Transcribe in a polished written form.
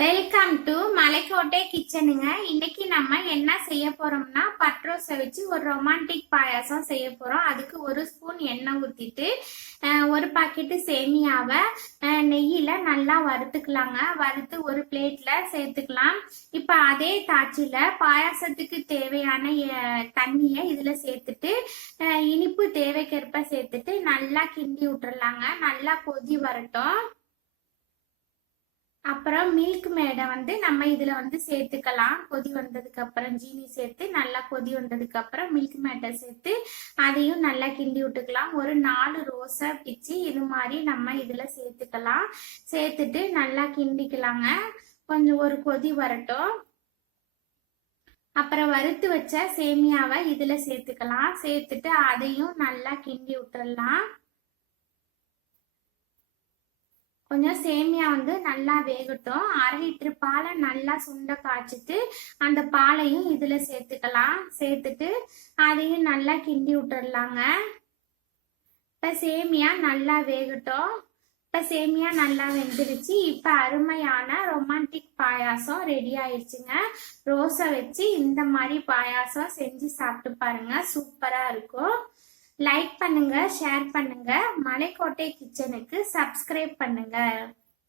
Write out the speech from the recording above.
Welcome to மலைக்கோட்டை கிச்சனுங்க. இன்னைக்கு நம்ம என்ன செய்ய போறோம்னா பட்ரோஸை வச்சு ஒரு ரொமான்டிக் பாயாசம் செய்ய போறோம். அதுக்கு ஒரு ஸ்பூன் எண்ணெய் ஊத்திட்டு ஒரு பாக்கெட்டு சேமியாவை நெய்யில நல்லா வறுத்துக்கலாங்க. வறுத்து ஒரு பிளேட்ல சேர்த்துக்கலாம். இப்ப அதே தாச்சில பாயாசத்துக்கு தேவையான தண்ணியை இதுல சேர்த்துட்டு இனிப்பு தேவைக்கேற்ப சேர்த்துட்டு நல்லா கிண்டி விட்டுறலாங்க. நல்லா கொதி வரட்டும். அப்புறம் மில்க் மேடை நம்ம இதுல சேர்த்துக்கலாம். கொதி வந்ததுக்கு அப்புறம் ஜீனி சேர்த்து நல்லா கொதி வந்ததுக்கு அப்புறம் மில்க் மேடை சேர்த்து அதையும் நல்லா கிண்டி விட்டுக்கலாம். ஒரு 4 ரோஸை பிச்சு இது மாதிரி நம்ம இதுல சேர்த்துக்கலாம். சேர்த்துட்டு நல்லா கிண்டிக்கலாங்க. கொஞ்சம் ஒரு கொதி வரட்டும். அப்புறம் வறுத்து வச்ச சேமியாவை இதுல சேர்த்துக்கலாம். சேர்த்துட்டு அதையும் நல்லா கிண்டி விட்டுறலாம். கொஞ்சம் சேமியா நல்லா வேகட்டும். 1/2 லிட்டர் பாலை நல்லா சுண்ட காய்ச்சிட்டு அந்த பாலையும் இதுல சேர்த்துக்கலாம். சேர்த்துட்டு அதையும் நல்லா கிண்டி விட்டுறலாங்க. இப்ப சேமியா நல்லா வேகட்டும். இப்ப சேமியா நல்லா வெந்துருச்சு. இப்ப அருமையான ரொமான்டிக் பாயாசம் ரெடி ஆயிடுச்சுங்க. ரோஸை வச்சு இந்த மாதிரி பாயாசம் செஞ்சு சாப்பிட்டு பாருங்க, சூப்பரா இருக்கும். லைக் பண்ணுங்க, ஷேர் பண்ணுங்க. மலைக்கோட்டை கிச்சனுக்கு சப்ஸ்கிரைப் பண்ணுங்க.